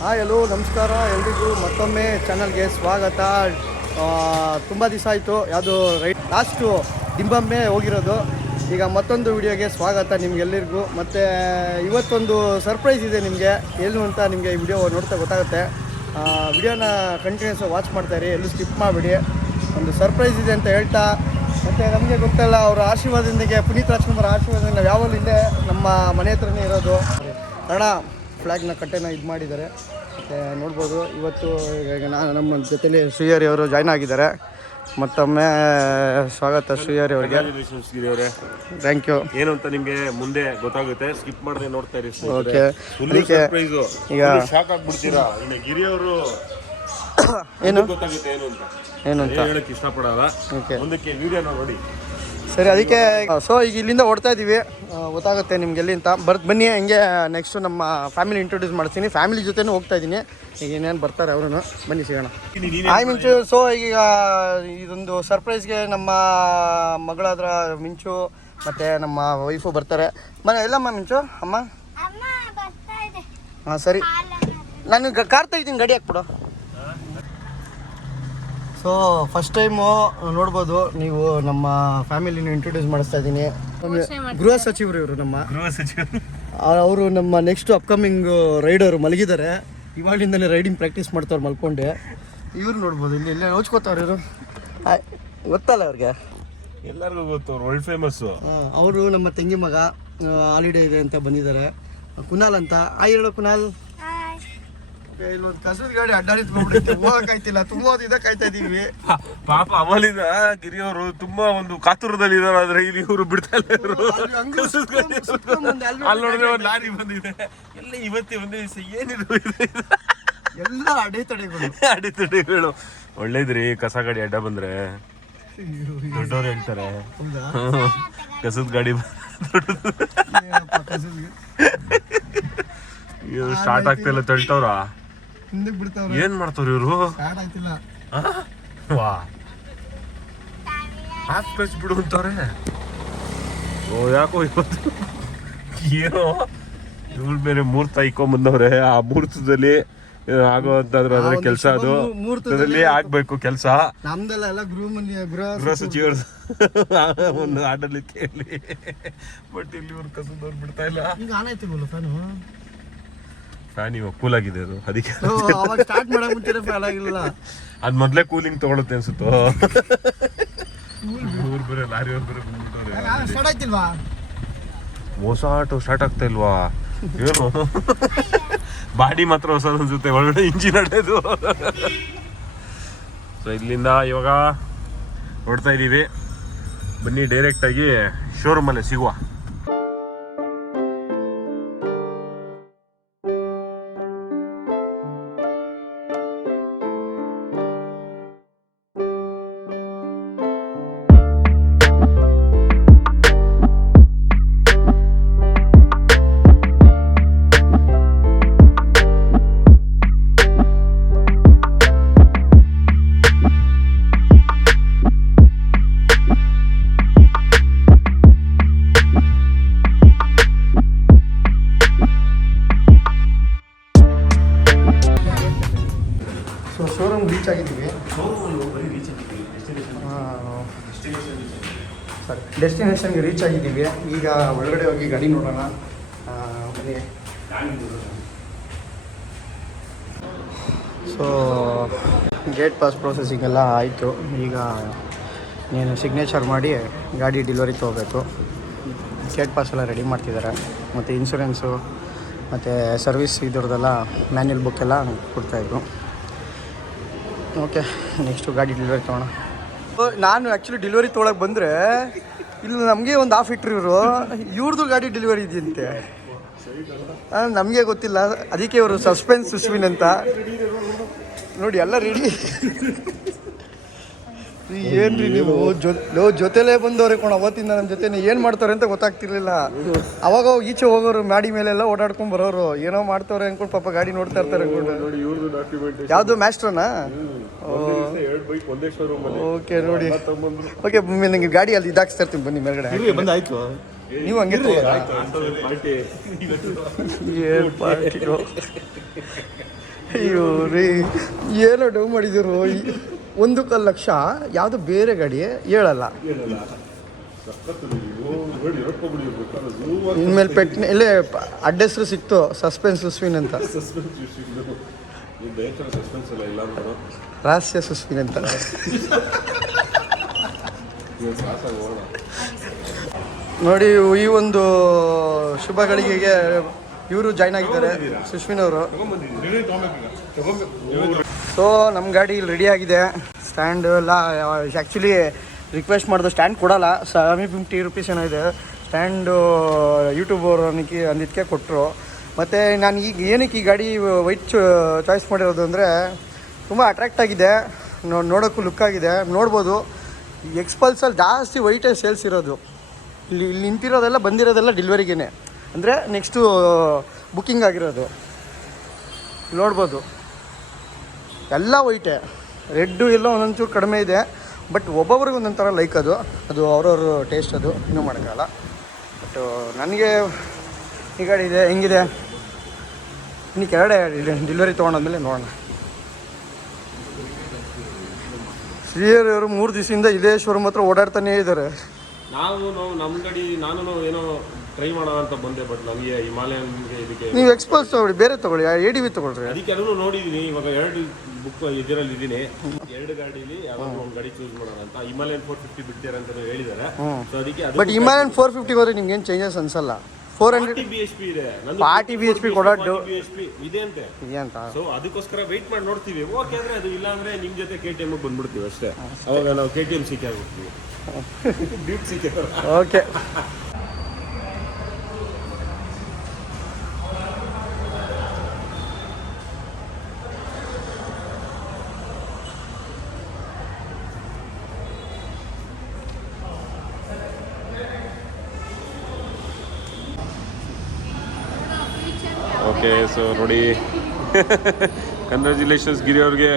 Hi hello ನಮಸ್ಕಾರ ಎಲ್ರಿಗೂ ಮತ್ತೊಮ್ಮೆ ಚಾನಲ್ಗೆ ಸ್ವಾಗತ. ತುಂಬ ದಿವಸ ಆಯಿತು ಯಾವುದು ಲಾಸ್ಟು ದಿಂಬಮ್ಮೆ ಹೋಗಿರೋದು. ಈಗ ಮತ್ತೊಂದು ವಿಡಿಯೋಗೆ ಸ್ವಾಗತ ನಿಮ್ಗೆಲ್ಲರಿಗೂ. ಮತ್ತು ಇವತ್ತೊಂದು ಸರ್ಪ್ರೈಸ್ ಇದೆ ನಿಮಗೆ, ಏನು ಅಂತ ನಿಮಗೆ ಈ ವಿಡಿಯೋ ನೋಡ್ತಾ ಗೊತ್ತಾಗುತ್ತೆ. ವಿಡಿಯೋನ ಕಂಟಿನ್ಯೂಸ್ ವಾಚ್ ಮಾಡ್ತಾಯಿರಿ, ಎಲ್ಲೂ ಸ್ಕಿಪ್ ಮಾಡಿಬಿಡಿ. ಒಂದು ಸರ್ಪ್ರೈಸ್ ಇದೆ ಅಂತ ಹೇಳ್ತಾ, ಮತ್ತು ನಮಗೆ ಗೊತ್ತಲ್ಲ ಅವರ ಆಶೀರ್ವಾದದೊಂದಿಗೆ, ಪುನೀತ್ ರಾಜ್ಕುಮಾರ್ ಆಶೀರ್ವಾದದಿಂದ ನಾವು ಯಾವಾಗಲೂ ಇಲ್ಲೇ ನಮ್ಮ ಮನೆ ಹತ್ರನೇ ಇರೋದು. ಕನ್ನಡ ಫ್ಲ್ಯಾಗ್ನ ಕಟ್ಟೆನ ಇದು ಮಾಡಿದ್ದಾರೆ. ಮತ್ತು ನೋಡ್ಬೋದು ಇವತ್ತು ನಾನು ನಮ್ಮ ಜೊತೆಲಿ ಶ್ರೀಹರಿ ಅವರು ಜಾಯ್ನ್ ಆಗಿದ್ದಾರೆ. ಮತ್ತೊಮ್ಮೆ ಸ್ವಾಗತ ಶ್ರೀಹರಿ ಅವರಿಗೆ. Thank you. ಏನು ಅಂತ ನಿಮಗೆ ಮುಂದೆ ಗೊತ್ತಾಗುತ್ತೆ, ಸ್ಕಿಪ್ ಮಾಡದೆ ನೋಡ್ತಾ ಇರಿ. ಓಕೆ, ಈಗ ಶಾಕ್ ಆಗ್ಬಿಡ್ತೀರಾ. ಇನ್ನು ಗಿರಿ ಅವರು ಏನು ಗೊತ್ತಾಗುತ್ತೆ ಏನು ಅಂತ ಹೇಳಕ್ಕೆ ಇಷ್ಟಪಡಲ್ಲ. ಓಕೆ, ಮುಂದಕ್ಕೆ ವಿಡಿಯೋನ ನೋಡಿ. ಸರಿ, ಅದಕ್ಕೆ ಸೊ ಈಗ ಇಲ್ಲಿಂದ ಓಡ್ತಾ ಇದ್ದೀವಿ, ಗೊತ್ತಾಗುತ್ತೆ ನಿಮ್ಗೆ ಎಲ್ಲಿ ಅಂತ. ಬನ್ನಿ, ಹಂಗೆ ನೆಕ್ಸ್ಟು ನಮ್ಮ ಫ್ಯಾಮಿಲಿ ಇಂಟ್ರೊಡ್ಯೂಸ್ ಮಾಡ್ತೀನಿ. ಫ್ಯಾಮಿಲಿ ಜೊತೆನೂ ಹೋಗ್ತಾ ಇದ್ದೀನಿ. ಈಗ ಏನೇನು ಬರ್ತಾರೆ ಅವರು, ಬನ್ನಿ ಸಿಗೋಣ. ಮಿಂಚು. ಸೊ ಈಗ ಇದೊಂದು ಸರ್ಪ್ರೈಸ್ಗೆ ನಮ್ಮ ಮಗಳಾದ್ರ ಮಿಂಚು ಮತ್ತು ನಮ್ಮ ವೈಫು ಬರ್ತಾರೆ. ಎಲ್ಲಮ್ಮ ಮಿಂಚು ಅಮ್ಮ? ಹಾಂ ಸರಿ, ನಾನು ಕಾರ್ ತೆಗಿತೀನಿ, ಗಾಡಿ ಹಾಕ್ಬಿಡು. ಸೊ ಫಸ್ಟ್ ಟೈಮು ನೋಡ್ಬೋದು ನೀವು, ನಮ್ಮ ಫ್ಯಾಮಿಲಿನ ಇಂಟ್ರೊಡ್ಯೂಸ್ ಮಾಡಿಸ್ತಾ ಇದ್ದೀನಿ. ಗೃಹ ಸಚಿವರು ಇವರು, ನಮ್ಮ ಗೃಹ ಸಚಿವರು. ಅವರು ನಮ್ಮ ನೆಕ್ಸ್ಟ್ ಅಪ್ಕಮಿಂಗ್ ರೈಡರು ಮಲಗಿದ್ದಾರೆ. ಇವಾಗಿಂದಲೇ ರೈಡಿಂಗ್ ಪ್ರಾಕ್ಟೀಸ್ ಮಾಡ್ತಾವ್ರು ಮಲ್ಕೊಂಡೆ. ಇವ್ರು ನೋಡ್ಬೋದು, ಇಲ್ಲಿ ಇಲ್ಲೇ ನೋಚ್ಕೋತಾವ್ರು ಇವರು. ಗೊತ್ತಲ್ಲ ಅವ್ರಿಗೆ, ಎಲ್ಲರಿಗೂ ಗೊತ್ತು, ವರ್ಲ್ಡ್ ಫೇಮಸ್ಸು. ಅವರು ನಮ್ಮ ತಂಗಿ ಮಗ, ಹಾಲಿಡೇ ಇದೆ ಅಂತ ಬಂದಿದ್ದಾರೆ. ಕುನಾಲ್ ಅಂತ. ಹೇಳು ಕುನಾಲ್. ಇಲ್ಲೊಂದು ಕಸದ ಗಾಡಿ ಅಡ್ಡಾಡಿದ್ಬಿಡುತ್ತೆ, ಹೋಗಕ್ಕಾಯ್ತಿಲ್ಲ, ತುಂಬ ಕಾಯ್ತಾ ಇದೀವಿ. ಪಾಪ ಅಮಲಿಂದ ಗಿರಿ ಅವರು ತುಂಬಾ ಒಂದು ಕಾತುರದಲ್ಲಿ ಇದಾರೆ. ಆದ್ರೆ ಇಲ್ಲಿ ಇವರು ಬಿಡ್ತಾ ಇಲ್ಲ. ಅಲ್ಲಿ ನೋಡಿದ್ರೆ ಒಂದು ಲಾರಿ ಬಂದಿದೆ. ಎಲ್ಲ ಇವತ್ತೇ ಒಂದೇ ದಿವಸ ಏನಿದೆ, ಎಲ್ಲ ಅಡೆತಡೆಗಳು. ಒಳ್ಳೇದ್ರಿ, ಕಸ ಗಾಡಿ ಅಡ್ಡ ಬಂದ್ರೆ ದೊಡ್ಡವ್ರು ಹೇಳ್ತಾರೆ, ಕಸದ ಗಾಡಿ ಸ್ಟಾರ್ಟ್ ಆಗ್ತಾ ಇಲ್ಲ, ತಳ್ತವ್ರ. ಏನ್ ಮಾಡ್ತಾವ್ರ ಇವ್ರು? ವಾ, ಹಾಫ್ ಕ್ಲಚ್ ಬಿಡು ಅಂತವ್ರೆ. ಓ ಯಾಕೋ ಇವತ್ತು ಏನೋ ಇವ್ರ ಬೇರೆ ಮೂರ್ತ ಇಕ್ಕೊಂಬಂದವ್ರೆ. ಆ ಮುಹೂರ್ತದಲ್ಲಿ ಆಗೋಂತಾದ್ರು ಅದ್ರ ಕೆಲಸ, ಅದು ಮುಹೂರ್ತದಲ್ಲಿ ಆಗ್ಬೇಕು ಕೆಲಸ. ನಮ್ದೆಲ್ಲ ಎಲ್ಲ ಗೃಹ ಸಚಿವರು ಒಂದು ಆರ್ಡರ್ಲಿ ಕೇಳಿ. ಬಟ್ ಇಲ್ಲಿ ಇವ್ರು ಕಸದವ್ರು ಬಿಡ್ತಾ ಇಲ್ಲ. ಫ್ಯಾನ್ ಇವಾಗ ಕೂಲ್ ಆಗಿದೆ, ಅದು ಅದಕ್ಕೆ ಸ್ಟಾರ್ಟ್ ಮಾಡಕ್ಕೆ ಫ್ಯಾನ್ ಆಗಿಲ್ಲ. ಅದ್ ಮೊದ್ಲೇ ಕೂಲಿಂಗ್ ತಗೊಳುತ್ತೆ ಅನ್ಸುತ್ತೋ. ಊರ್ ಬೇರೆ ಲಾರಿ ಅವ್ರು ಬೇರೆ ಬಂದ್ಬಿಟ್ಟವ್ರೆ. ಮೋಸ ಆಟೋ ಸ್ಟಾರ್ಟ್ ಆಗ್ತಾ ಇಲ್ವಾ? ಏನು ಬಾಡಿ ಮಾತ್ರ ಹೊಸದು ಅನ್ಸುತ್ತೆ, ಒಳಗಡೆ ಇಂಜಿನ್ ಅಡ್ಡದು. ಸೊ ಇಲ್ಲಿಂದ ಇವಾಗ ಹೊಡ್ತಾ ಇದ್ದೀವಿ. ಬನ್ನಿ ಡೈರೆಕ್ಟ್ ಆಗಿ ಶೋರೂಮಲ್ಲೇ ಸಿಗುವ. ಶೋರೂಮ್ ರೀಚ್ ಆಗಿದ್ದೀವಿ. ಸರಿ, ಡೆಸ್ಟಿನೇಷನ್ಗೆ ರೀಚ್ ಆಗಿದ್ದೀವಿ. ಈಗ ಒಳಗಡೆ ಹೋಗಿ ಗಾಡಿ ನೋಡೋಣ. ಬನ್ನಿ. ಸೊ ಗೇಟ್ ಪಾಸ್ ಪ್ರೊಸೆಸಿಂಗ್ ಎಲ್ಲ ಆಯಿತು. ಈಗ ನೀನು ಸಿಗ್ನೇಚರ್ ಮಾಡಿ ಗಾಡಿ ಡೆಲಿವರಿ ತೊಗೋಬೇಕು. ಗೇಟ್ ಪಾಸ್ ಎಲ್ಲ ರೆಡಿ ಮಾಡ್ತಿದ್ದಾರೆ. ಮತ್ತು ಇನ್ಶೂರೆನ್ಸು ಮತ್ತು ಸರ್ವಿಸ್ ಇದ್ರದ್ದೆಲ್ಲ ಮ್ಯಾನ್ಯಲ್ ಬುಕ್ ಎಲ್ಲ ಕೊಡ್ತಾಯಿದ್ರು. ಓಕೆ, ನೆಕ್ಸ್ಟು ಗಾಡಿ ಡೆಲಿವರಿ ತೊಗೊಳ. ನಾನು ಆ್ಯಕ್ಚುಲಿ ಡೆಲಿವರಿ ತೊಗೊಳಕ್ಕೆ ಬಂದರೆ ಇಲ್ಲಿ ನಮಗೆ ಒಂದು ಹಾಫ್ ಇಟ್ರು ಇವ್ರದ್ದು ಗಾಡಿ ಡೆಲಿವರಿ ಇದೆಯಂತೆ. ನಮಗೆ ಗೊತ್ತಿಲ್ಲ, ಅದಕ್ಕೆ ಇವರು ಸಸ್ಪೆನ್ಸ್ ಸುಶ್ವಿನ್ ಅಂತ. ನೋಡಿ ಎಲ್ಲ ರೆಡಿ. ಏನ್ರಿ ನೀವು ಜೊತೆಲೇ ಬಂದವ್ರೆ ಕೊಣ, ಅವತ್ತಿಂದ ನಮ್ಮ ಜೊತೆ ಏನು ಮಾಡ್ತಾರೆ ಅಂತ ಗೊತ್ತಾಗ್ತಿರ್ಲಿಲ್ಲ. ಅವಾಗ ಈಚೆ ಹೋಗೋರು ಮಾಡಿ ಮೇಲೆಲ್ಲ ಓಡಾಡ್ಕೊಂಡು ಬರೋರು, ಏನೋ ಮಾಡ್ತವ್ರೆ ಅನ್ಕೊಂಡು ಪಾಪ ಗಾಡಿ ನೋಡ್ತಾ ಇರ್ತಾರೆ ಅನ್ಕೊಂಡು. ಯಾವುದು ಮ್ಯಾಸ್ಟ್ರನಾ? ಓಕೆ ನೋಡಿ. ಓಕೆ, ನನಗೆ ಗಾಡಿ ಅಲ್ಲಿ ಇದಾಕ್ಸ್ತಾ ಇರ್ತೀನಿ, ಬನ್ನಿ ಮೇಲ್ಗಡೆ. ನೀವು ಹಂಗೆ ತಗೋರಾ? ಏನ್ ಪಾರ್ಟಿನೋ ಅಯ್ಯೋ ರೀ, ಏನೋ ಡೌ ಮಾಡಿದ್ರು. 1,00,000 ಯಾವುದು ಬೇರೆ ಗಾಡಿ ಹೇಳಲ್ಲ. ಇನ್ಮೇಲೆ ಇಲ್ಲೇ ಅಡ್ರೆಸ್ರು ಸಿಕ್ತು, ಸಸ್ಪೆನ್ಸ್ ಸುಸ್ವಿನ್ ಅಂತ. ರಹಸ್ಯ ಸುಸ್ವಿನ್ ಅಂತ. ನೋಡಿ, ಈ ಒಂದು ಶುಭ ಗಳಿಗೆಗೆ ಇವರು ಜಾಯ್ನ್ ಆಗಿದ್ದಾರೆ, ಸುಶ್ವಿನ್ ಅವರು. ಸೊ ನಮ್ಮ ಗಾಡಿ ಇಲ್ಲಿ ರೆಡಿ ಆಗಿದೆ. ಸ್ಟ್ಯಾಂಡ್ ಎಲ್ಲ ಆ್ಯಕ್ಚುಲಿ ರಿಕ್ವೆಸ್ಟ್ ಮಾಡಿದ್ರು, ಸ್ಟ್ಯಾಂಡ್ ಕೊಡೋಲ್ಲ, 750 ರುಪೀಸ್ ಏನೋ ಇದೆ ಸ್ಟ್ಯಾಂಡು. ಯೂಟ್ಯೂಬ್ ಅವರು ಅಂದಿದ್ದಕ್ಕೆ ಕೊಟ್ಟರು. ಮತ್ತು ನಾನು ಈಗ ಏನಕ್ಕೆ ಈ ಗಾಡಿ ವೈಟ್ ಚಾಯ್ಸ್ ಮಾಡಿರೋದು ಅಂದರೆ, ತುಂಬ ಅಟ್ರ್ಯಾಕ್ಟ್ ಆಗಿದೆ, ನೋಡೋಕ್ಕೂ ಲುಕ್ ಆಗಿದೆ. ನೋಡ್ಬೋದು, ಎಕ್ಸ್ಪಲ್ಸಲ್ಲಿ ಜಾಸ್ತಿ ವೈಟೇ ಸೇಲ್ಸ್ ಇರೋದು. ಇಲ್ಲಿ ನಿಂತಿರೋದೆಲ್ಲ ಬಂದಿರೋದೆಲ್ಲ ಡೆಲಿವರಿಗೇ, ಅಂದರೆ ನೆಕ್ಸ್ಟು ಬುಕ್ಕಿಂಗ್ ಆಗಿರೋದು. ನೋಡ್ಬೋದು ಎಲ್ಲ ವೈಟೇ, ರೆಡ್ಡು ಎಲ್ಲೋ ಒಂದೊಂಚೂರು ಕಡಿಮೆ ಇದೆ. ಬಟ್ ಒಬ್ಬೊಬ್ರಿಗೆ ಒಂದೊಂದು ಥರ ಲೈಕ್ ಅದು ಅವ್ರವ್ರ ಟೇಸ್ಟ್, ಅದು ಇನ್ನೂ ಮಾಡೋಕ್ಕಾಗಲ್ಲ. ಬಟ್ ನನಗೆ ಈ ಗಾಡಿ ಇದೆ, ಹೆಂಗಿದೆ ಇನ್ನು ಕೆಳಗಡೆ ಡೆಲಿವರಿ ತೊಗೊಂಡಾದ್ಮೇಲೆ ನೋಡೋಣ. ಶ್ರೀಹರಿ ಅವರು 3 ದಿವಸದಿಂದ ಇದೇ ಶೋರೂಮ್ ಹತ್ರ ಓಡಾಡ್ತಾನೇ ಇದ್ದಾರೆ. ನಮ್ಮ ಗಾಡಿ ನಾನು ಏನೋ ಟ್ರೈ ಮಾಡೋಣ ಅಂತ ಬಂದೆ, ಬಟ್ ನಮಗೆ ಹಿಮಾಲಯನ್ಗೆ ಇದಕ್ಕೆ ನೀವು ಎಕ್ಸ್ಪಲ್ಸ್ ತೊಗೊಳ್ಳಿ, ಬೇರೆ ತೊಗೊಳ್ಳಿ, ADV ತೊಗೊಳ್ರಿ. ಅದಕ್ಕೆ ಅದನ್ನು ನೋಡಿದ್ದೀನಿ. ಇವಾಗ 2 ಬುಕ್ ಇದರಲ್ಲಿ ಇದ್ದೀನಿ, 2 ಗಾಡೀಲಿ ಯಾವಾಗಲೂ ಒಂದು ಗಾಡಿ ಚೂಸ್ ಮಾಡೋಣ ಅಂತ. ಹಿಮಾಲಯನ್ 450 ಬಿಡ್ತೀರ ಅಂತ ಹೇಳಿದ್ದಾರೆ. ಸೊ ಅದಕ್ಕೆ ಬಟ್ ಹಿಮಾಲಯನ್ 450 ಹೋದ್ರೆ ನಿಮ್ಗೆ ಏನು ಚೇಂಜಸ್ ಅನ್ಸಲ್ಲ. 400 BHP ಇದೆ, 40 BHP ಕೊಡೋದು ಇದೆ ಅಂತ. ಸೊ ಅದಕ್ಕೋಸ್ಕರ ವೆಯ್ಟ್ ಮಾಡಿ ನೋಡ್ತೀವಿ. ಓಕೆ ಅಂದ್ರೆ ಅದು, ಇಲ್ಲ ಅಂದ್ರೆ ನಿಮ್ಮ ಜೊತೆ KTM ಬಂದ್ಬಿಡ್ತೀವಿ ಅಷ್ಟೇ. ಅವಾಗ ನಾವು KTM ಸಿಕ್ಕೇ ಆಗ್ಬಿಡ್ತೀವಿ. ಡ್ಯೂಕ್ ಸಿಕ್ಕೇ. Okay, okay. ಸೊ ನೋಡಿ, ಕಂಗ್ರ್ಯಾಚುಲೇಷನ್ಸ್ ಗಿರಿ ಅವ್ರಿಗೆ.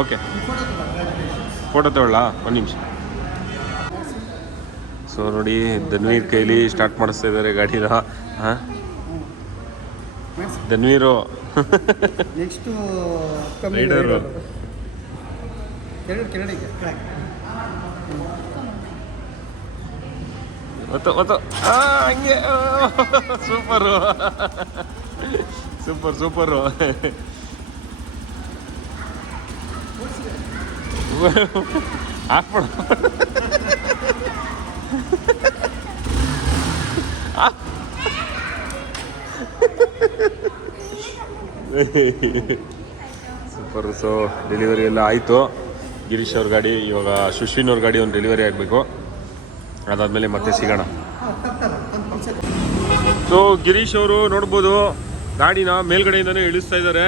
ಓಕೆ, ಫೋಟೋ ತಗೊಳ್ಳ, ಒಂದು ನಿಮಿಷ. ಸೊ ನೋಡಿ, ಧನ್ವೀರ್ ಕೈಲಿ ಸ್ಟಾರ್ಟ್ ಮಾಡಿಸ್ತಾ ಇದ್ದಾರೆ ಗಾಡಿನ. ಹಾಂ, ಧನ್ವೀರು ನೆಕ್ಸ್ಟು ರೈಡರು. ಹಂಗೆ ಸೂಪರು, ಸೂಪರು. ಹಾಕ್ಬಿಡ. ಸೂಪರು. ಸೊ ಡೆಲಿವರಿ ಎಲ್ಲ ಆಯಿತು. ಗಿರೀಶ್ ಅವ್ರ ಗಾಡಿ, ಇವಾಗ ಸುಶ್ವಿನ್ ಅವ್ರ ಗಾಡಿ ಒಂದು ಡೆಲಿವರಿ ಆಗಬೇಕು. ಅದಾದಮೇಲೆ ಮತ್ತೆ ಸಿಗೋಣ. ಸೊ ಗಿರೀಶ್ ಅವರು ನೋಡ್ಬೋದು, ಗಾಡಿನ ಮೇಲ್ಗಡೆಯಿಂದನೇ ಇಳಿಸ್ತಾ ಇದ್ದಾರೆ.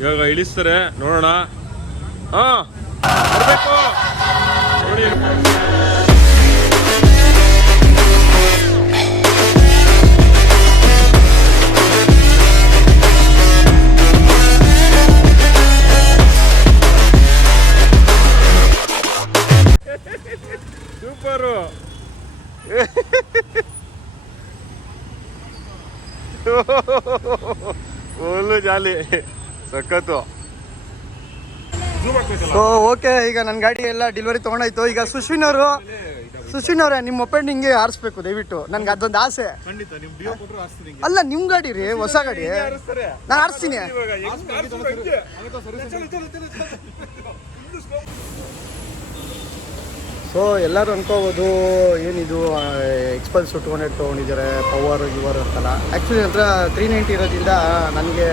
ಇವಾಗ ಇಳಿಸ್ತಾರೆ, ನೋಡೋಣ. ಹಾಂ, ಬರಬೇಕು ನೋಡಿ. ಸೂಪರು. ಫುಲ್ಲು ಜಾಲಿ, ಸಖತ್ತು. ಸೊ ಓಕೆ, ಈಗ ನನ್ನ ಗಾಡಿ ಎಲ್ಲ ಡೆಲಿವರಿ ತೊಗೊಂಡಾಯ್ತು. ಈಗ ಸುಶ್ವಿನ್ ಅವರೇ, ನಿಮ್ಮ ಒಪ್ಪಂಡ್ ಹಿಂಗೆ ಆರಿಸ್ಬೇಕು ದಯವಿಟ್ಟು. ನನ್ಗೆ ಅದೊಂದು ಆಸೆ. ಅಲ್ಲ, ನಿಮ್ಮ ಗಾಡಿ ರೀ, ಹೊಸ ಗಾಡಿ, ನಾನು ಆರಿಸ್ತೀನಿ. ಸೊ ಎಲ್ಲರೂ ಅನ್ಕೋಬೋದು, ಏನಿದು ಎಕ್ಸ್ಪಲ್ಸ್ 200 ತೊಗೊಂಡಿದ್ದಾರೆ, ಪವರ್ ಅಂತಲ್ಲ. ಆ್ಯಕ್ಚುಲಿ ಹತ್ರ 390 ಇರೋದ್ರಿಂದ ನನಗೆ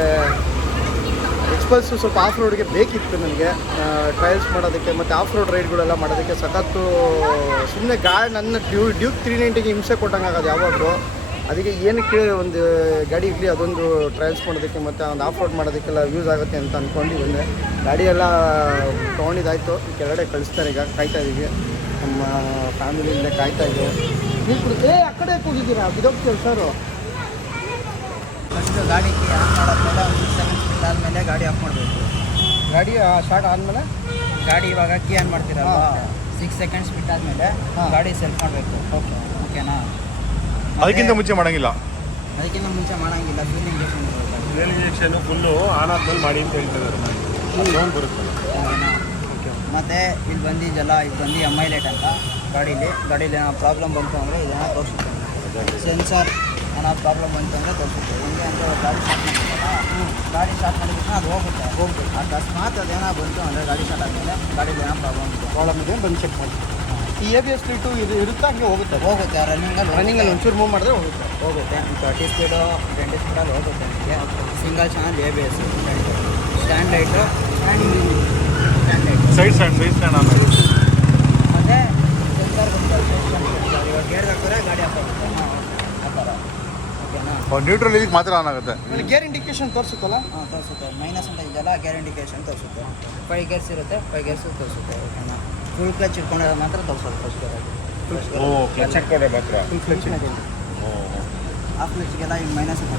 ಎಕ್ಸ್ಪಲ್ಸು ಸ್ವಲ್ಪ ಆಫ್ ರೋಡ್ಗೆ ಬೇಕಿತ್ತು. ನನಗೆ ಟ್ರಯಲ್ಸ್ ಮಾಡೋದಕ್ಕೆ ಮತ್ತು ಆಫ್ ರೋಡ್ ರೈಡ್ಗಳೆಲ್ಲ ಮಾಡೋದಕ್ಕೆ ಸಖತ್ತು. ಸುಮ್ಮನೆ ನನ್ನ ಡ್ಯೂಕ್ 390ಗೆ ಹಿಂಸೆ ಕೊಟ್ಟಂಗೆ ಆಗೋದು ಯಾವಾಗಲೂ. ಅದಕ್ಕೆ ಏನಕ್ಕೆ ಒಂದು ಗಾಡಿ ಇರಲಿ, ಅದೊಂದು ಟ್ರಯಲ್ಸ್ ಮಾಡೋದಕ್ಕೆ ಮತ್ತು ಒಂದು ಆಫ್ ರೋಡ್ ಮಾಡೋದಕ್ಕೆಲ್ಲ ಯೂಸ್ ಆಗುತ್ತೆ ಅಂತ ಅಂದ್ಕೊಂಡು ಬಂದೆ. ಗಾಡಿ ಎಲ್ಲ ತೊಗೊಂಡಿದ್ದಾಯಿತು. ಕೆಳಗಡೆ ಕಳಿಸ್ತಾರೆ, ಈಗ ಕಾಯ್ತಾ ಇದ್ದೀವಿ. ನಮ್ಮ ಫ್ಯಾಮಿಲಿಯಿಂದ ಕಾಯ್ತಾ ಇದ್ದೀವಿ. ನೀವು ಆ ಕಡೆ ಹೋಗಿದ್ದೀರಾ? ಬಿದೋಗ್ತೀವಿ ಸರ್. ಫಸ್ಟು ಗಾಡಿ ಆನ್ ಮಾಡಾದ್ಮೇಲೆ ಒಂದು 7 ಸ್ಪೀಡ್ ಆದಮೇಲೆ ಗಾಡಿ ಆಫ್ ಮಾಡಬೇಕು. ಗಾಡಿ ಸ್ಟಾರ್ಟ್ ಆದಮೇಲೆ ಗಾಡಿ ಇವಾಗ ಕೀ ಆನ್ ಮಾಡ್ತೀರಲ್ವ, 6 ಸೆಕೆಂಡ್ಸ್ ಬಿಟ್ಟಾದ್ಮೇಲೆ ಗಾಡಿ ಸೆಲ್ಫ್ ಮಾಡಬೇಕು. ಓಕೆನಾ? ಅದಕ್ಕಿಂತ ಮುಂಚೆ ಮಾಡಂಗಿಲ್ಲ. ಅದಕ್ಕಿಂತ ಮುಂಚೆ ಮಾಡೋಂಗಿಲ್ಲ. ಫ್ಯೂಲ್ ಇಂಜೆಕ್ಷನ್ ಬರುತ್ತೆ. ಫ್ಯೂಲ್ ಇಂಜೆಕ್ಷನ್ ಫುಲ್ಲು ಆನ್ ಆದ್ಮೇಲೆ ಮಾಡಿ ಅಂತ ಹೇಳ್ತಿದ್ದಾರೆ. ಸೌಂಡ್ ಬರುತ್ತೆ. ಓಕೆನಾ? ಮತ್ತು ಇಲ್ಲಿ ಬಂದಿದ್ದಲ್ಲ, ಇದು ಬಂದು MI ಲೈಟ್ ಅಂತ ಗಾಡೀಲಿ ಏನೋ ಪ್ರಾಬ್ಲಮ್ ಬಂತು ಅಂದರೆ ಇದನ್ನು ತೋರಿಸುತ್ತೆ. ಸೆನ್ಸರ್ ಏನೋ ಪ್ರಾಬ್ಲಮ್ ಬಂತು ಅಂದರೆ ತೋರಿಸುತ್ತೆ. ಹೆಂಗೆ ಅಂದರೆ ಗಾಡಿ ಸ್ಟಾರ್ಟ್ ಮಾಡಿಬಿಟ್ಟಲ್ಲ, ಗಾಡಿ ಸ್ಟಾರ್ಟ್ ಮಾಡಿಬಿಟ್ಟು ಅದು ಹೋಗುತ್ತೆ. ಅಕಸ್ಮಾತ್ ಅದೇನೋ ಬಂತು ಅಂದರೆ ಗಾಡಿ ಸ್ಟಾರ್ಟ್ ಆದಮೇಲೆ ಗಾಡೀಲಿ ಏನೋ ಪ್ರಾಬ್ಲಮ್ ಇದೆ ಬಂದು ಚೆಕ್ ಮಾಡಿ. ಈ ABS ಲೈಟು ಇದು ಇರುತ್ತಾ ಹಂಗೆ ಹೋಗುತ್ತೆ ರನ್ನಿಂಗಲ್ಲಿ ಒಂಚೂರು ಮೂವ್ ಮಾಡಿದ್ರೆ ಹೋಗುತ್ತೆ. 30 ಸ್ಪೀಡು 20 ಸ್ಪೀಡಲ್ಲಿ ಹೋಗುತ್ತೆ. ನಿಮಗೆ single channel ABS, stand light, side stand ಆಮೇಲೆ ಮತ್ತು ಸೆನ್ಸರ್ ಬಂದು ಇವಾಗ ಗೇರ್ ಹಾಕಿದ್ರೆ ಗಾಡಿ ಹಾಕೋಗುತ್ತೆ ಆ ಥರ. ಓಕೆನಾ? ನ್ಯೂಟ್ರಲ್ ಇದಕ್ಕೆ ಮಾತ್ರ ಆನ್ ಆಗುತ್ತೆ. ಗೇರ್ ಇಂಡಿಕೇಶನ್ ತೋರಿಸುತ್ತಲ್ಲ? ತೋರಿಸುತ್ತೆ. ಮೈನಸ್ ಅಂತ ಇದೆಯಲ್ಲ, ಗೇರ್ ಇಂಡಿಕೇಶನ್ ತೋರಿಸುತ್ತೆ. 5 ಗೇರ್ಸ್ ಇರುತ್ತೆ, 5 ಗೇರ್ಸು ತೋರಿಸುತ್ತೆ. ಓಕೆನಾ? ಫುಲ್ ಕ್ಲಚ್ ಇಟ್ಕೊಂಡ್ರೆ ಮಾತ್ರ ತೋರಿಸೋದು ಫಸ್ಟ್ ಗೇರ್. ಓ ಕ್ಲಚ್ ಹಾಕ್ಕೊಂಡ್ರೆ ಮಾತ್ರ. ಫುಲ್ ಕ್ಲಚ್ ಹಾಫ್ ಕ್ಲಚ್ಗೆಲ್ಲ ಈಗ ಮೈನಸ್ ಅಂತ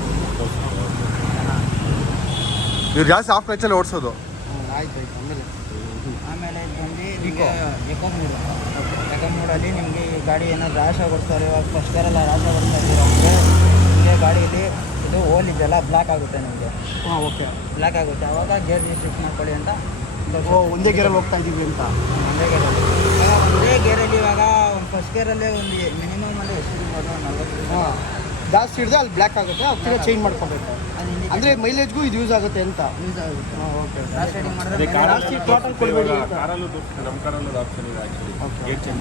ಇವ್ರು ಜಾಸ್ತಿ ಆಫ್ ಕ್ಲಚಲ್ಲಿ ಓಡಿಸೋದು. ಆಯ್ತು ಆಮೇಲೆ ಇದು ಬಂದು ನಿಮಗೆ ಎಕೋ ಮೋಡಲ್ಲಿ ನಿಮಗೆ ಈ ಗಾಡಿ ಏನಾದ್ರು ರ್ಯಾಶ್ ಆಗೋಡ್ತಾರೆ. ಇವಾಗ ಫಸ್ಟ್ ಗೇರೆಲ್ಲ ರ್ಯಾಶ್ ಆಗೋಡ್ತಾ ಇದ್ದೀರ ಅಂದರೆ ನಿಮಗೆ ಗಾಡೀಲಿ ಇದು ಹೋಲ್ ಇದೆಲ್ಲ ಬ್ಲಾಕ್ ಆಗುತ್ತೆ. ನಿಮಗೆ ಓಕೆ ಬ್ಲಾಕ್ ಆಗುತ್ತೆ. ಆವಾಗ ಗೇರ್ ಶಿಫ್ಟ್ ಮಾಡ್ಕೊಳ್ಳಿ ಅಂತ. ಒಂದೇ ಗೇರಲ್ಲಿ ಹೋಗ್ತಾ ಇದ್ದೀವಿ ಅಂತ. ಒಂದೇ ಗೇರಲ್ಲಿ ಇವಾಗ ಒಂದು ಫಸ್ಟ್ ಗೇರಲ್ಲೇ ಒಂದು ಮಿನಿಮಮ್ ಅಲ್ಲಿ ಎಷ್ಟು ಇರ್ಬೋದು? 40 ಜಾಸ್ತಿ ಹಿಡಿದ್ರೆ ಅಲ್ಲಿ ಬ್ಲ್ಯಾಕ್ ಆಗುತ್ತೆ, ಅದಕ್ಕೆ ಚೇಂಜ್ ಮಾಡ್ಕೋಬೇಕು. ಅಂದರೆ ಮೈಲೇಜ್ಗೂ ಇದು ಯೂಸ್ ಆಗುತ್ತೆ ಅಂತ. ಯೂಸ್ ಆಗುತ್ತೆ. ಓಕೆ ರ್ಯಾಶ್ ರೈಡಿಂಗ್ ಮಾಡಿದ್ರೆ ಜಾಸ್ತಿ ಟೋಟಲ್ ಕೊಡಬೇಡಿ. ಕಾರಲ್ಲೂ ತೋರಿಸುತ್ತೆ, ನಮ್ಮ ಕಾರಲ್ಲೂ ಆಪ್ಷನ್ ಇದೆ ಆ್ಯಕ್ಚುಲಿ. ಗೇರ್ ಚೇಂಜ್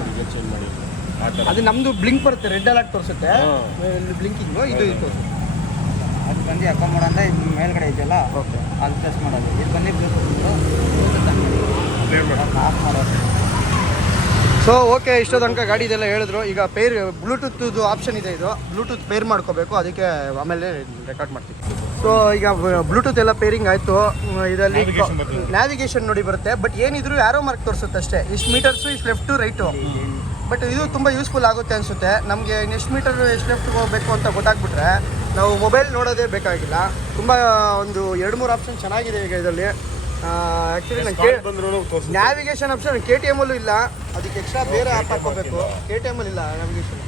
ಮಾಡಿ ಆ ಥರ. ಅದು ನಮ್ಮದು ಬ್ಲಿಂಕ್ ಬರುತ್ತೆ, ರೆಡ್ ಅಲರ್ಟ್ ತೋರಿಸುತ್ತೆ. ಬ್ಲಿಂಕಿಂಗು ಇದು ತೋರಿಸುತ್ತೆ. ಅದು ಬಂದು ಎಕೋ ಮೋಡ್ ಅಂದರೆ ಇದು ಮೇಲ್ಗಡೆ ಇದೆಯಲ್ಲ, ಓಕೆ ಅಲ್ಲಿ ಪ್ರೆಸ್ ಮಾಡೋದು. ಇದು ಬಂದು ಬ್ಲೂಟೂತ್ ಆಫ್ ಮಾಡೋದು. ಸೊ ಓಕೆ, ಇಷ್ಟೋ ತನಕ ಗಾಡಿ ಇದೆಲ್ಲ ಹೇಳಿದ್ರು. ಈಗ ಪೇರ್ ಬ್ಲೂಟೂತ್ದು ಆಪ್ಷನ್ ಇದೆ, ಇದು ಬ್ಲೂಟೂತ್ ಪೇರ್ ಮಾಡ್ಕೋಬೇಕು. ಅದಕ್ಕೆ ಆಮೇಲೆ ರೆಕಾರ್ಡ್ ಮಾಡ್ತೀವಿ. ಸೊ ಈಗ ಬ್ಲೂಟೂತ್ ಎಲ್ಲ ಪೇರಿಂಗ್ ಆಯಿತು. ಇದರಲ್ಲಿ ನ್ಯಾವಿಗೇಷನ್ ನೋಡಿ ಬರುತ್ತೆ, ಬಟ್ ಏನಿದ್ರು ಯಾರೋ ಮಾರ್ಕ್ ತೋರಿಸುತ್ತೆ ಅಷ್ಟೇ. ಇಷ್ಟು ಮೀಟರ್ಸು, ಇಷ್ಟು ಲೆಫ್ಟು ರೈಟು. ಬಟ್ ಇದು ತುಂಬ ಯೂಸ್ಫುಲ್ ಆಗುತ್ತೆ ಅನಿಸುತ್ತೆ ನಮಗೆ. ಎಷ್ಟು ಮೀಟರ್ ಎಷ್ಟು ಲೆಫ್ಟ್ ಹೋಗಬೇಕು ಅಂತ ಗೊತ್ತಾಗ್ಬಿಟ್ರೆ ನಾವು ಮೊಬೈಲ್ ನೋಡೋದೇ ಬೇಕಾಗಿಲ್ಲ. ತುಂಬ ಒಂದು 2-3 ಆಪ್ಷನ್ ಚೆನ್ನಾಗಿದೆ ಈಗ ಇದರಲ್ಲಿ. ಆ್ಯಕ್ಚುಲಿ ನಂಗೆ ನ್ಯಾವಿಗೇಷನ್ ಆಪ್ಷನ್ KTM ಅಲ್ಲೂ ಇಲ್ಲ, ಅದಕ್ಕೆ ಎಕ್ಸ್ಟ್ರಾ ಬೇರೆ ಆ್ಯಪ್ ಹಾಕೋಬೇಕು. KTM ಅಲ್ಲಿ ಇಲ್ಲ ನ್ಯಾವಿಗೇಷನ್,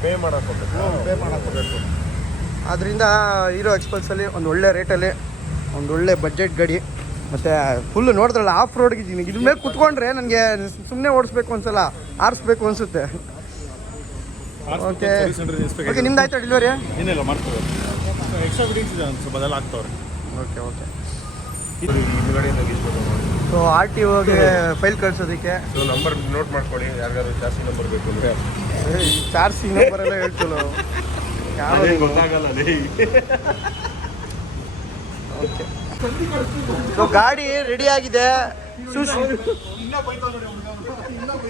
ಪೇ ಮಾಡಾಕೋಬೇಕು. ಆದ್ದರಿಂದ ಹೀರೋ ಎಕ್ಸ್ಪಲ್ಸಲ್ಲಿ ಒಂದು ಒಳ್ಳೆ ರೇಟಲ್ಲಿ ಒಂದು ಒಳ್ಳೆ ಬಡ್ಜೆಟ್ ಗಾಡಿ. ಮತ್ತು ಫುಲ್ಲು ನೋಡಿದ್ರಲ್ಲ ಆಫ್ ರೋಡ್ಗೆ ಇದ್ದೀನಿ. ಇದ್ರ ಮೇಲೆ ಕುತ್ಕೊಂಡ್ರೆ ನನಗೆ ಸುಮ್ಮನೆ ಓಡಿಸ್ಬೇಕು ಅನ್ಸಲ್ಲ, ಆರಿಸ್ಬೇಕು ಅನಿಸುತ್ತೆ. ಓಕೆ ಓಕೆ, ನಿಮ್ದು ಆಯ್ತಾ ಡೆಲಿವರಿ? ಏನಿಲ್ಲ ಮಾಡ್ತಾರೆ. ಎಕ್ಸ್ಟ್ರಾ ಫಿಟ್ಟಿಂಗ್ಸ್ ಇದೆ, ಒಂದು ಸ್ವಲ್ಪ ಅದೆಲ್ಲ ಆಗ್ತವ್ರೆ. ಓಕೆ ಹಿಂದ್ಗಡೆಯಿಂದ ಸೊ RTOಗೆ ಫೈಲ್ ಕಳಿಸೋದಕ್ಕೆ. ಸೊ ನಂಬರ್ ನೋಟ್ ಮಾಡ್ಕೊಳ್ಳಿ, ಯಾರಿಗಾದ್ರು ಚಾರ್ಸಿ ನಂಬರ್ ಬೇಕು ಅಂದರೆ. ಚಾರ್ಸಿ ನಂಬರೆಲ್ಲ ಹೇಳ್ತೀವಿ ಯಾರು ಗೊತ್ತಾಗಲ್ಲ. ಓಕೆ, ಸೊ ಗಾಡಿ ರೆಡಿ ಆಗಿದೆ.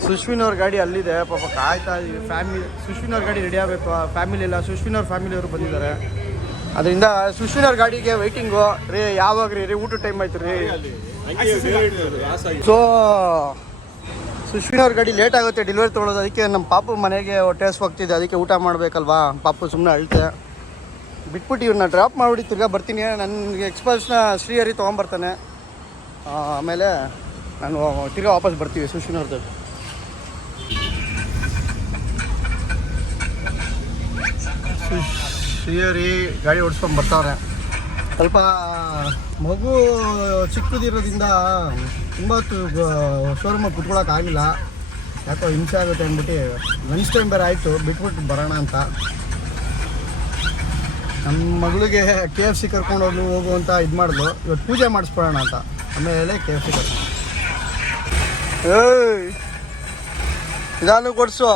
ಸುಶ್ವಿನ್ ಅವ್ರ ಗಾಡಿ ಅಲ್ಲಿದೆ, ಪಾಪ ಕಾಯ್ತಾ ಇದೀವಿ. ಸುಶ್ವಿನ್ ಅವ್ರ ಗಾಡಿ ರೆಡಿ ಆಗಬೇಕು. ಫ್ಯಾಮಿಲಿ ಇಲ್ಲ, ಸುಶ್ವಿನ್ ಅವ್ರ ಫ್ಯಾಮಿಲಿಯವರು ಬಂದಿದ್ದಾರೆ. ಅದರಿಂದ ಸುಶ್ವಿನ್ ಅವ್ರ ಗಾಡಿಗೆ ವೆಯ್ಟಿಂಗು. ರೀ ಯಾವಾಗ ರೀ ಊಟ ಟೈಮ್ ಆಯ್ತು ರೀ. ಸೊ ಸುಶ್ವಿನ್ ಅವ್ರ ಗಾಡಿ ಲೇಟ್ ಆಗುತ್ತೆ ಡೆಲಿವರಿ ತೊಗೊಳೋದು. ಅದಕ್ಕೆ ನಮ್ಮ ಪಾಪು ಮನೆಗೆ ಹೊಟ್ಟೆ ಹೋಗ್ತಿದ್ದೆ, ಅದಕ್ಕೆ ಊಟ ಮಾಡಬೇಕಲ್ವಾ. ಪಾಪು ಸುಮ್ಮನೆ ಅಳ್ತೆ ಬಿಟ್ಬಿಟ್ಟು ಇವ್ರನ್ನ ಡ್ರಾಪ್ ಮಾಡಿಬಿಟ್ಟು ತಿರ್ಗಾ ಬರ್ತೀನಿ. ನನಗೆ ಎಕ್ಸ್ಪಲ್ಸ್ನ ಶ್ರೀಹರಿ ತೊಗೊಂಬರ್ತಾನೆ. ಆಮೇಲೆ ನಾನು ತಿರ್ಗಾ ವಾಪಸ್ ಬರ್ತೀವಿ ಸುಶ್ವಿನ್ ಅವ್ರದ್ದು. ಶ್ರೀಹರಿ ಗಾಡಿ ಓಡಿಸ್ಕೊಂಡು ಬರ್ತಾವ್ರೆ. ಸ್ವಲ್ಪ ಮಗು ಚಿಕ್ಕದಿರೋದ್ರಿಂದ ತುಂಬ ಹೊತ್ತು ಶೋರೂಮಲ್ಲಿ ಕುತ್ಕೊಳ್ಳೋಕ್ಕಾಗಿಲ್ಲ. ಯಾಕೋ ಹಿಂಸೆ ಆಗುತ್ತೆ ಅಂದ್ಬಿಟ್ಟು ಲಂಚ್ ಟೈಮ್ ಬೇರೆ ಆಯಿತು, ಬಿಟ್ಬಿಟ್ಟು ಬರೋಣ ಅಂತ. ನಮ್ಮ ಮಗಳಿಗೆ KFC ಕರ್ಕೊಂಡು ಹೋಗು ಅಂತ ಇದು ಮಾಡಿದ್ಲು. ಇವತ್ತು ಪೂಜೆ ಮಾಡಿಸ್ಬಿಡೋಣ ಅಂತ, ಆಮೇಲೆ KFC ಕರ್ಕೊಂಡು. ನಿಧಾನ ಕೊಡಿಸು,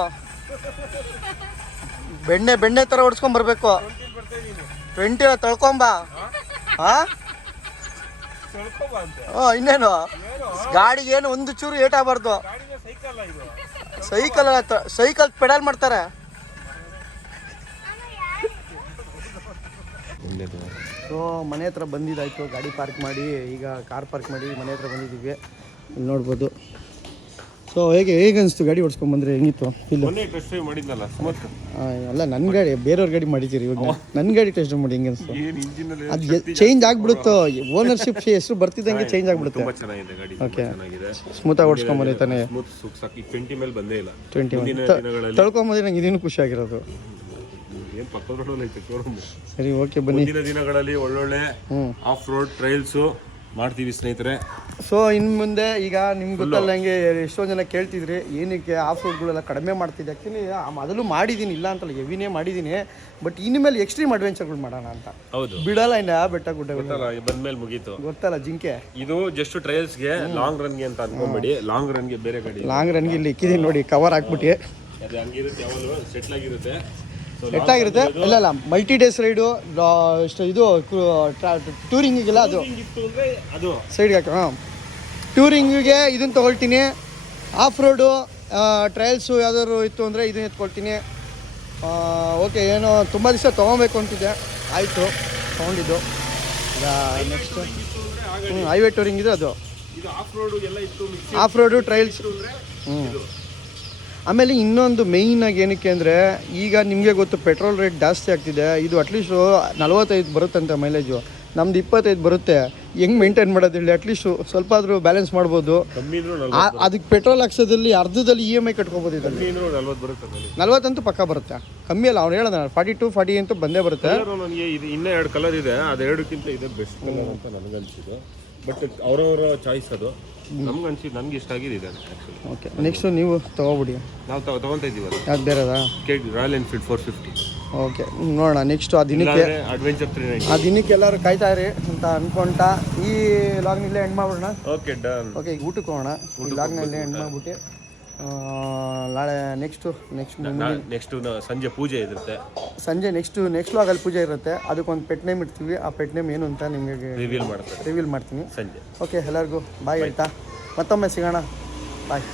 ಬೆಣ್ಣೆ ಥರ ಹೊಡ್ಸ್ಕೊಂಬರ್ಬೇಕು. 20 ತೊಳ್ಕೊಂಬ. ಹಾಂ ಇನ್ನೇನು, ಗಾಡಿಗೆ ಏನು ಒಂದು ಚೂರು ಏಟಾಗಬಾರ್ದು. ಸೈಕಲ್ ಪೆಡಲ್ ಮಾಡ್ತಾರೆ. ಸೊ ಮನೆ ಹತ್ರ ಬಂದಿದ್ದಾಯಿತು, ಗಾಡಿ ಪಾರ್ಕ್ ಮಾಡಿ ಈಗ ಕಾರ್ ಪಾರ್ಕ್ ಮಾಡಿ ಮನೆ ಹತ್ರ ಬಂದಿದ್ದೀವಿ. ಇಲ್ಲಿ ನೋಡ್ಬೋದು ಸೊ ಹೇಗೆ ಅನಿಸ್ತು ಗಾಡಿ ಓಡಿಸ್ಕೊಂಬಂದ್ರೆ ಹೆಂಗಿತ್ತು ಇಲ್ಲ ಮೊನ್ನೆ ಟೆಸ್ಟ್ ಡ್ರೈವ್ ಮಾಡಿದ್ನಲ್ಲ ಸ್ಮೂತ್. ಅಲ್ಲ ನನ್ನ ಗಾಡಿ ಬೇರೆಯವ್ರ ಗಾಡಿ ಮಾಡಿದ್ದೀರಿ ಇವಾಗ ನನ್ನ ಗಾಡಿ ಟೆಸ್ಟ್ ಮಾಡಿ ಹೆಂಗೆ ಅನಿಸ್ತು ಏನು ಇಂಜಿನಲ್ಲಿ ಅದು ಚೇಂಜ್ ಆಗ್ಬಿಡುತ್ತೋ ಓನರ್ಶಿಪ್ ಹೆಸರು ಬರ್ತಿದ್ದಂಗೆ ಚೇಂಜ್ ಆಗ್ಬಿಡುತ್ತೆ ತುಂಬಾ ಚೆನ್ನಾಗಿದೆ ಗಾಡಿ, ಓಕೆ ಚೆನ್ನಾಗಿದೆ, ಸ್ಮೂತಾಗಿ ಓಡಿಸ್ಕೊಂಬಂದ್ರೆ ತಾನೆ ಸ್ಮೂತ್ ಸುಕ್ಸಾಕ್. ಈಗ 20 ಮೇಲೆ ಬಂದೇ ಇಲ್ಲ. 21 ಮುಂದಿನ ದಿನಗಳಲ್ಲಿ ತಳ್ಕೊಂಬಂದ್ರೆ ನಂಗೆ ಇದನ್ನು ಖುಷಿ ಆಗಿರೋದು. ಏನು ಪಕ್ಕದ ರೋಡಲ್ಲಿ ಐತೆ ಶೋರೂಮ್. ಸರಿ ಓಕೆ ಬನ್ನಿ. ಮುಂದಿನ ದಿನಗಳಲ್ಲಿ ಒಳ್ಳೊಳ್ಳೆ ಆಫ್ ರೋಡ್ ಟ್ರಯಲ್ಸು ಮಾಡ್ತೀವಿ ಸ್ನೇಹಿತರೆ. ಸೊ ಇನ್ನು ಮುಂದೆ ಈಗ ನಿಮ್ಗೆ ಗೊತ್ತಲ್ಲ ಹಂಗೆ ಎಷ್ಟೊಂದು ಜನ ಕೇಳ್ತಿದ್ರಿ ಏನಕ್ಕೆ ಆಫ್ ರೋಡ್ಗಳೆಲ್ಲ ಕಡಿಮೆ ಮಾಡ್ತಿದ್ದೆ. ಆ್ಯಕ್ಚುಲಿ ಮೊದಲು ಮಾಡಿದ್ದೀನಿ, ಇಲ್ಲ ಅಂತಲ್ಲ, ಹೆವಿನೇ ಮಾಡಿದ್ದೀನಿ. ಬಟ್ ಇನ್ಮೇಲೆ ಎಕ್ಸ್ಟ್ರೀಮ್ ಅಡ್ವೆಂಚರ್ಗಳು ಮಾಡೋಣ ಅಂತ. ಹೌದು, ಬಿಡಲ್ಲ ಇನ್ನು ಬೆಟ್ಟ ಗುಡ್ಡಗಳು ಬಂದ್ಮೇಲೆ ಮುಗೀತು. ಗೊತ್ತಲ್ಲ ಜಿಂಕೆ. ಇದು ಜಸ್ಟ್ ಟ್ರಯಲ್ಸ್ಗೆ, ಲಾಂಗ್ ರನ್ಗೆ ಅಂತ ಅನ್ಕೊಂಬೇಡಿ. ಲಾಂಗ್ ರನ್ಗೆ ಬೇರೆ ಗಾಡಿ. ಲಾಂಗ್ ರನ್ಗೆ ಇಲ್ಲಿ ಇಕ್ಕಿದ್ದೀನಿ ನೋಡಿ, ಕವರ್ ಹಾಕ್ಬಿಟ್ಟು. ಅದು ಹಂಗಿರುತ್ತೆ, ಯಾವಾಗಲೂ ಸೆಟ್ಲ್ ಆಗಿರುತ್ತೆ. ಎಟ್ಟಾಗಿರುತ್ತೆ. ಇಲ್ಲ ಮಲ್ಟಿ ಡೇಸ್ ರೈಡು ಇದು ಟೂರಿಂಗಿಗೆಲ್ಲ ಅದು ಇತ್ತು ಅಂದ್ರೆ ಅದು ಸೈಡ್ಗೆ ಹಾಕ. ಟೂರಿಂಗಿಗೆ ಇದನ್ನು ತೊಗೊಳ್ತೀನಿ. ಆಫ್ ರೋಡು ಟ್ರಯಲ್ಸು ಯಾವ್ದಾದ್ರು ಇತ್ತು ಅಂದರೆ ಇದನ್ನ ಎತ್ಕೊಳ್ತೀನಿ. ಓಕೆ, ಏನೋ ತುಂಬ ದಿವಸ ತೊಗೊಬೇಕು ಅಂತಿದ್ದೆ, ಆಯಿತು ತೊಗೊಂಡಿದ್ದು. ಈಗ ನೆಕ್ಸ್ಟ್ ಹೈವೇ ಟೂರಿಂಗ್ ಇದೆ ಅದು. ಇದು ಆಫ್ ರೋಡು ಎಲ್ಲ ಇತ್ತು, ಆಫ್ ರೋಡು ಟ್ರಯಲ್ಸ್. ಆಮೇಲೆ ಇನ್ನೊಂದು ಮೇಯ್ನಾಗಿ ಏನಕ್ಕೆ ಅಂದರೆ ಈಗ ನಿಮಗೆ ಗೊತ್ತು ಪೆಟ್ರೋಲ್ ರೇಟ್ ಜಾಸ್ತಿ ಆಗ್ತಿದೆ. ಇದು ಅಟ್ಲೀಸ್ಟು 45 ಬರುತ್ತಂತೆ ಮೈಲೇಜು, ನಮ್ದು 25 ಬರುತ್ತೆ. ಹೆಂಗೆ ಮೇಂಟೈನ್ ಮಾಡೋದು ಹೇಳಿ? ಅಟ್ಲೀಸ್ಟು ಸ್ವಲ್ಪ ಆದರೂ ಬ್ಯಾಲೆನ್ಸ್ ಮಾಡ್ಬೋದು. ಅದಕ್ಕೆ ಪೆಟ್ರೋಲ್ ಹಾಕ್ಸೋದಲ್ಲಿ ಅರ್ಧದಲ್ಲಿ EMI ಕಟ್ಕೋಬೋದು. ಇದರಲ್ಲಿ 40 ಬರುತ್ತೆ, 40 ಅಂತೂ ಪಕ್ಕ ಬರುತ್ತೆ. ಕಮ್ಮಿ ಅಲ್ಲ, ಅವ್ನು ಹೇಳ್ದ 42-40 ಅಂತೂ ಬಂದೇ ಬರುತ್ತೆ. ನನಗೆ ಇದು ಇನ್ನೂ 2 ಕಲರ್ ಇದೆ, ಅದು 2ಕ್ಕಿಂತ ಇದೆ ಬೆಸ್ಟ್ ಕಲರ್ ಅಂತ ನನಗನ್ಸಿದ್ದು. ಬಟ್ ಅವರವರ ಚಾಯ್ಸ್ ಅದು. ನಮ್ಗೆ ಅನ್ಸಿದ್ದು, ನನಗೆ ಇಷ್ಟ ಆಗಿದೆ ಇದೆ ಆ್ಯಕ್ಚುಲಿ. ಓಕೆ, ನೆಕ್ಸ್ಟು ನೀವು ತೊಗೊಬಿಡಿ. ನಾವು ತೊಗೊತಾ ಇದ್ದೀವಲ್ಲ ಯಾವ್ದು ಬೇರೆದಾ? Royal Enfield 450. ಓಕೆ, ನೋಡೋಣ ನೆಕ್ಸ್ಟು ಆ ದಿನಕ್ಕೆ. ಅಡ್ವೆಂಚರ್ 390. ಆ ದಿನಕ್ಕೆ ಎಲ್ಲರೂ ಕಾಯ್ತಾ ಇರಿ ಅಂತ ಅನ್ಕೊಂತ ಈ ಲಾಗ್ನಲ್ಲೇ ಎಂಡ್ ಮಾಡ್ಬಿಡೋಣ. Okay done. ಓಕೆ, ಈಗ ಊಟಕ್ಕೆ ಹೋಗೋಣ. ಈ ಲಾಗ್ನಲ್ಲೇ ಎಂಡ್ ಮಾಡ್ಬಿಟ್ಟು ನಾಳೆ ನೆಕ್ಸ್ಟ್ ಸಂಜೆ ಪೂಜೆ ಇರುತ್ತೆ. ಸಂಜೆ ನೆಕ್ಸ್ಟ್ ಲಾಗಲ್ಲಿ ಪೂಜೆ ಇರುತ್ತೆ. ಅದಕ್ಕೊಂದು ಪೆಟ್ ನೇಮ್ ಇಡ್ತೀವಿ. ಆ ಪೆಟ್ ನೇಮ್ ಏನು ಅಂತ ನಿಮಗೆ ರಿವೀಲ್ ಮಾಡ್ತೀನಿ ಸಂಜೆ. ಓಕೆ, ಎಲ್ಲರಿಗೂ ಬಾಯ್ ಆಯಿತಾ? ಮತ್ತೊಮ್ಮೆ ಸಿಗೋಣ. ಬಾಯ್.